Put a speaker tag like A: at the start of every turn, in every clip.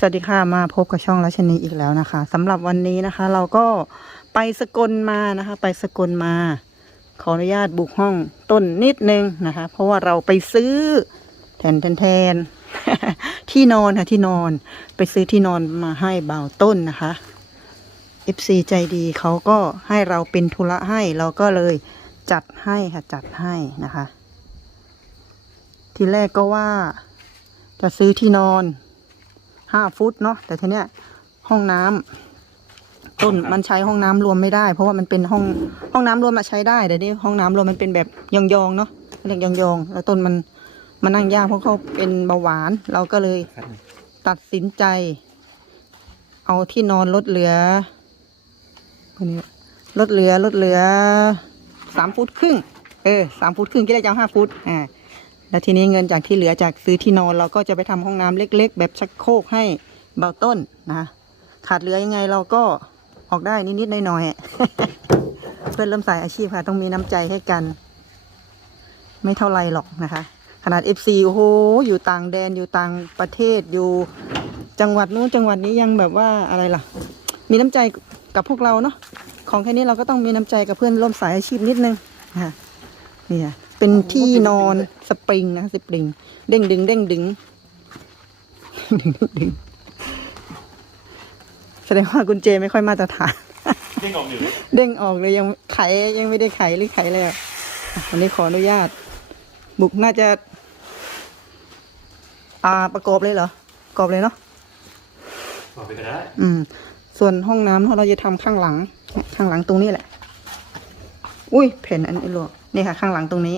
A: สวัสดีค่ะมาพบกับช่องรัชนีอีกแล้วนะคะสำหรับวันนี้นะคะ เราก็ไปสกลมานะคะ ไปสกลมา ขออนุญาตบุกห้องต้นนิดนึงนะคะ เพราะว่าเราไปซื้อแทนแทนแทนที่นอนค่ะที่นอนไปซื้อที่นอนมาให้เบ่าต้นนะคะ FC ใจดีเขาก็ให้เราเป็นธุระให้เราก็เลยจัดให้ค่ะจัดให้นะคะ ทีแรกก็ว่าจะซื้อที่นอน ห้าฟุตเนาะแต่ทีเนี้ยห้องน้ำต้นมันใช้ห้องน้ำรวมไม่ได้ เพราะว่ามันเป็นห้องห้องน้ำรวมมาใช้ได้แต่นี่ห้องน้ำรวมมันเป็นแบบยองๆเนาะเรียกยองๆแล้วต้นมันมันนั่งยากเพราะเขาเป็นเบาหวาน เราก็เลยตัดสินใจ เอาที่นอนลดเหลือคนนี้ลดเหลือลดเหลือสามฟุตครึ่งเออสามฟุตครึ่งที่ได้จะเอาห้าฟุตอ่า แล้วทีนี้เงินจากที่เหลือจากซื้อที่นอนเราก็จะไปทำห้องน้ำเล็ก ๆ แบบชักโครกให้เบาต้นนะคะขาดเหลือยังไงเราก็ออกได้นิดๆหน่อยๆเพื่อนเริ่มสายอาชีพค่ะ ต้องมีน้ำใจให้กัน ไม่เท่าไรหรอกนะคะ ขนาด FC โอ้โหอยู่ต่างแดนอยู่ต่างประเทศอยู่จังหวัดนู้นจังหวัดนี้ยังแบบว่าอะไรล่ะ มีน้ำใจกับพวกเราเนาะของแค่นี้เราก็ต้องมีน้ำใจกับเพื่อนร่วมสายอาชีพนิดนึงนะคะนี่ค่ะ เป็นที่นอนสปริงนะสปริง เด้งดึงเด้งดึงดึงดึงดึงแสดงว่ากุญแจไม่ค่อยมาตรฐาน
B: เด้งออกอยู่
A: เด้งออกเลยยังไขยังไม่ได้ไขหรือไขแล้วอะวันนี้ขออนุญาต บุกน่าจะ อ่าประกอบเลยเหรอประกอบเลยเนาะ
B: ออกไปก็ได้
A: อืม ส่วนห้องน้ำเราจะทำข้างหลัง ข้างหลังตรงนี้แหละ อุ้ยเพ่นอันนี้หลวกนี่ค่ะ ข้างหลังตรงนี้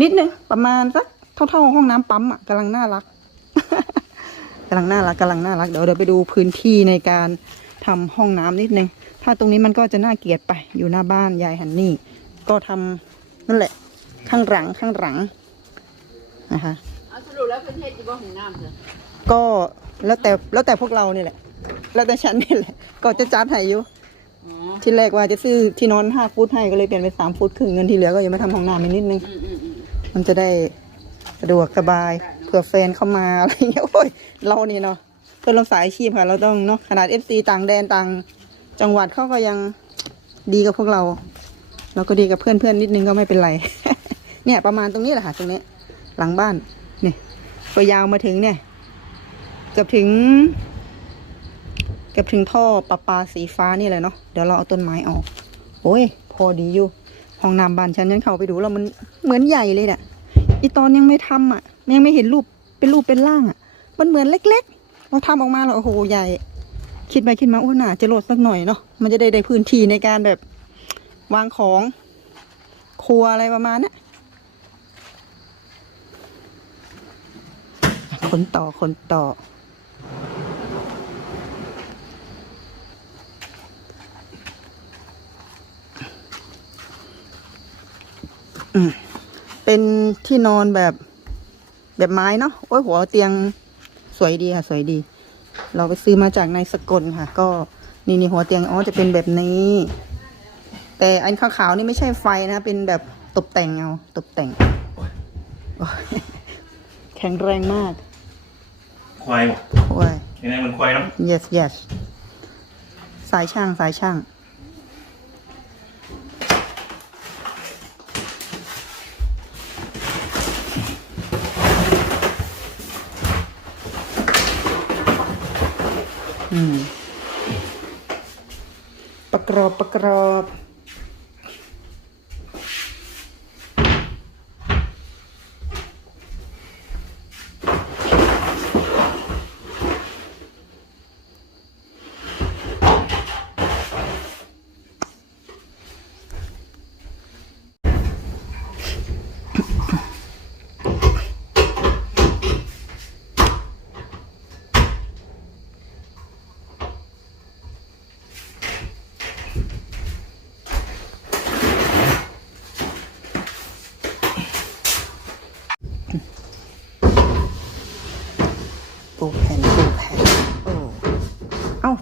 A: นิดนึงประมาณสักเท่าๆห้องน้ำปั๊มอะกำลังน่ารักกำลังน่ารักกำลังน่ารักเดี๋ยวเดี๋ยวไปดูพื้นที่ในการทำห้องน้ำนิดนึงถ้าตรงนี้มันก็จะน่าเกลียดไปอยู่หน้าบ้านยายฮันนี่ ก็ทำนั่นแหละ ข้างหลังข้างหลังนะคะ
C: เอาสรุปแล้วประเทศจีบของน้ำเถอะ
A: ก็แล้วแต่แล้วแต่พวกเรานี่แหละ แล้วแต่ฉันนี่แหละ ก็จะจัดให้อยู่
C: อ๋อ
A: ที่แรกว่าจะซื้อที่นอนห้าฟุตให้ก็เลยเปลี่ยนเป็นสามฟุตครึ่งเงินที่เหลือก็ยังไม่ทำห้องน้ำอีกนิดนึง
C: อื มั
A: นจะได้สะดวกสบายเผื่อแฟนเข้ามาอะไรเงี้ยโอ้ยเรานี่เนาะเพื่อนเราสายอาชีพค่ะ เราต้องเนาะขนาดเอฟซีต่างแดนต่าง จังหวัดเขาก็ยังดีกับพวกเรา เราก็ดีกับเพื่อนเพื่อนนิดนึงก็ไม่เป็นไร เนี่ยประมาณตรงนี้แหละค่ะ ตรงนี้ หลังบ้านเนี่ยตัวยาวมาถึงเนี่ยเกือบถึงเกือบถึงท่อประปาสีฟ้านี่แหละเนาะเดี๋ยวเราเอาต้นไม้ออก โอ้ย พอดีอยู่ ห้องน้ำบ้านฉันฉันเข้าไปดูแล้วมันเหมือนใหญ่เลยเนี่ยอีตอนยังไม่ทำอะยังไม่เห็นรูปเป็นรูปเป็นร่างอะ มันเหมือนเล็กๆเราทำออกมาแล้วโอ้โหใหญ่ คิดไปคิดมาโอ้หน่าจะโหลดสักหน่อยเนาะมันจะได้ได้พื้นที่ในการแบบวางของครัวอะไรประมาณนั้นคนต่อคนต่อ เป็นที่นอนแบบแบบไม้เนาะโอ้ยหัวเตียงสวยดีค่ะ สวยดี เราไปซื้อมาจากในสกลค่ะ ก็นี่นี่หัวเตียงอ๋อจะเป็นแบบนี้ แต่อันขาวๆนี่ไม่ใช่ไฟนะ เป็นแบบตกแต่งเอาตกแต่งโอ้ยแข็งแรงมาก
B: ควายหมด
A: โอ้ย
B: ยังไงมันควายเนาะ
A: yes yes สายช่างสายช่าง ប្រក្របប្រក្រប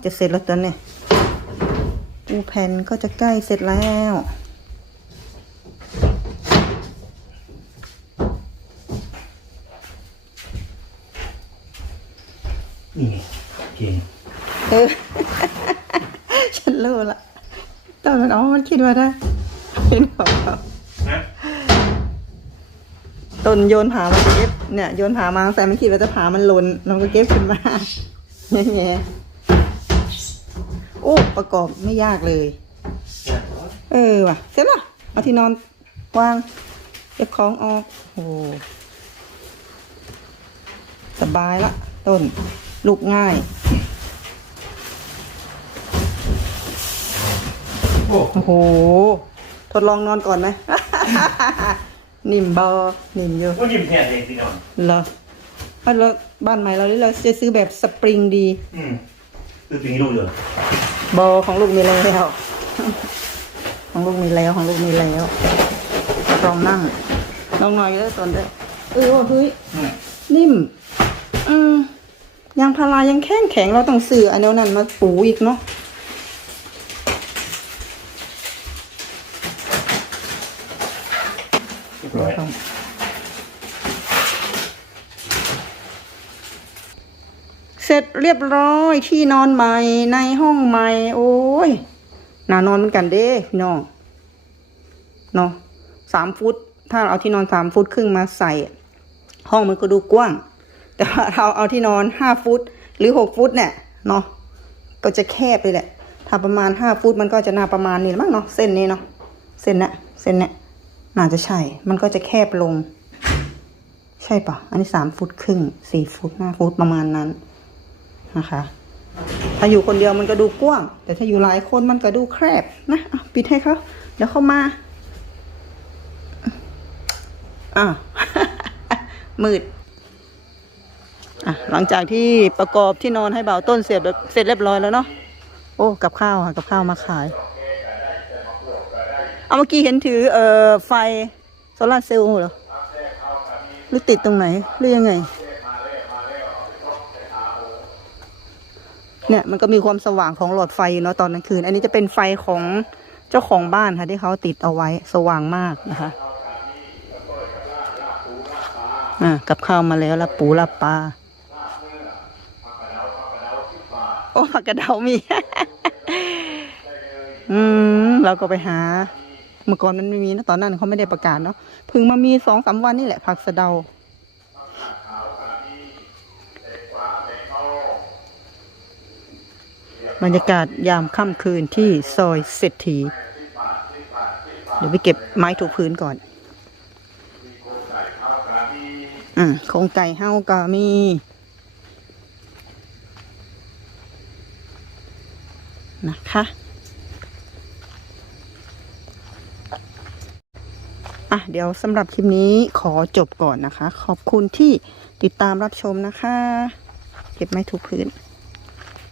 A: จะเสร็จแล้วตอนนี้ปูแผ่นก็จะใกล้เสร็จแล้ว
B: นี่เก่ง
A: เออ ฉันรู้ละตอนนั้นอ๋อมันคิดว่าได้เป็นของเขา
B: นะ
A: ต้นโยนผามันเก็บเนี่ยโยนผามาแต่มันคิดว่าจะผามันหล่นเราก็เก็บขึ้นมาแง่ๆ โอ้ประกอบไม่ยากเลย
B: เนี่ย
A: เออว่ะ เสร็จละเอาที่นอนวางเก็บของออกโอ้สบายละต้นลูกง่าย
B: โอ้
A: โอ้โห ทดลองนอนก่อนไหม นิ่มบอนิ่มอยู่
B: ว่ายิ้มแทนเองสินอน
A: เหรอเอาแล้วบ้านใหม่เราที่เราจะซื้อแบบสปริงดี
B: อืม คือปีนี้ลูกอยู่
A: บอของลูกมีแล้ว ของลูกมีแล้วของลูกมีแล้วลองนั่งลองหน่อยก็ได้ตอนเด้อเออว่ะเฮ้ยนิ่มอืมยางพารายังแข็งแข็งเราต้องซื้ออันนั้นมาปูอีกเนาะ
B: เรียบร้อย
A: เสร็ จเรียบร้อยที่นอนใหม่ในห้องใหม่ โอ้ยน่านอนเหมือนกันเด้พี่น้องเนาะสามฟุต ถ้าเราเอาที่นอนสามฟุตครึ่งมาใส่ ห้องมันก็ดูกว้าง แต่ว่าเราเอาที่นอนห้าฟุต หรือหกฟุตเนี่ยเนาะก็จะแคบเลยแหละ ถ้าประมาณห้าฟุตมันก็จะน่าประมาณนี้มั้งเนาะเส้นนี้เนาะเส้นเนี้ยเส้นเนี้ยน่าจะใช่ มันก็จะแคบลง ใช่ปะอันนี้สามฟุตครึ่งสี่ฟุตห้าฟุตประมาณนั้น นะคะ ถ้าอยู่คนเดียวมันก็ดูกว้าง แต่ถ้าอยู่หลายคนมันก็ดูแคบนะปิดให้เขาเดี๋ยวเขามาอะมืดอะหลังจากที่ประกอบที่นอนให้เบาต้นเสร็จเสร็จเรียบร้อยแล้วเนาะโอ้กับข้าวค่ะกับข้าวมาขาย เอาเมื่อกี้เห็นถือเอ่อไฟโซลาร์เซลล์เหรอหรือติดตรงไหนหรือยังไง เนี่ยมันก็มีความสว่างของหลอดไฟเนาะตอนกลางคืน อันนี้จะเป็นไฟของเจ้าของบ้านค่ะ ที่เขาติดเอาไว้สว่างมากนะคะอะกับข้าวมาแล้วละปูละปลาโอ้ผักกระเดามี อืมเราก็ไปหา เมื่อก่อนมันไม่มีนะตอนนั้นเขาไม่ได้ประกาศเนาะพิ่งมามีสองสามวันนี่แหละผักสะเดา บรรยากาศยามค่ำคืนที่ซอยเศรษฐี เดี๋ยวไปเก็บไม้ถูพื้นก่อนอ่าโครงไก่เฮาก็มีนะคะอะเดี๋ยวสำหรับคลิปนี้ขอจบก่อนนะคะ ขอบคุณที่ติดตามรับชมนะคะ เก็บไม้ถูพื้น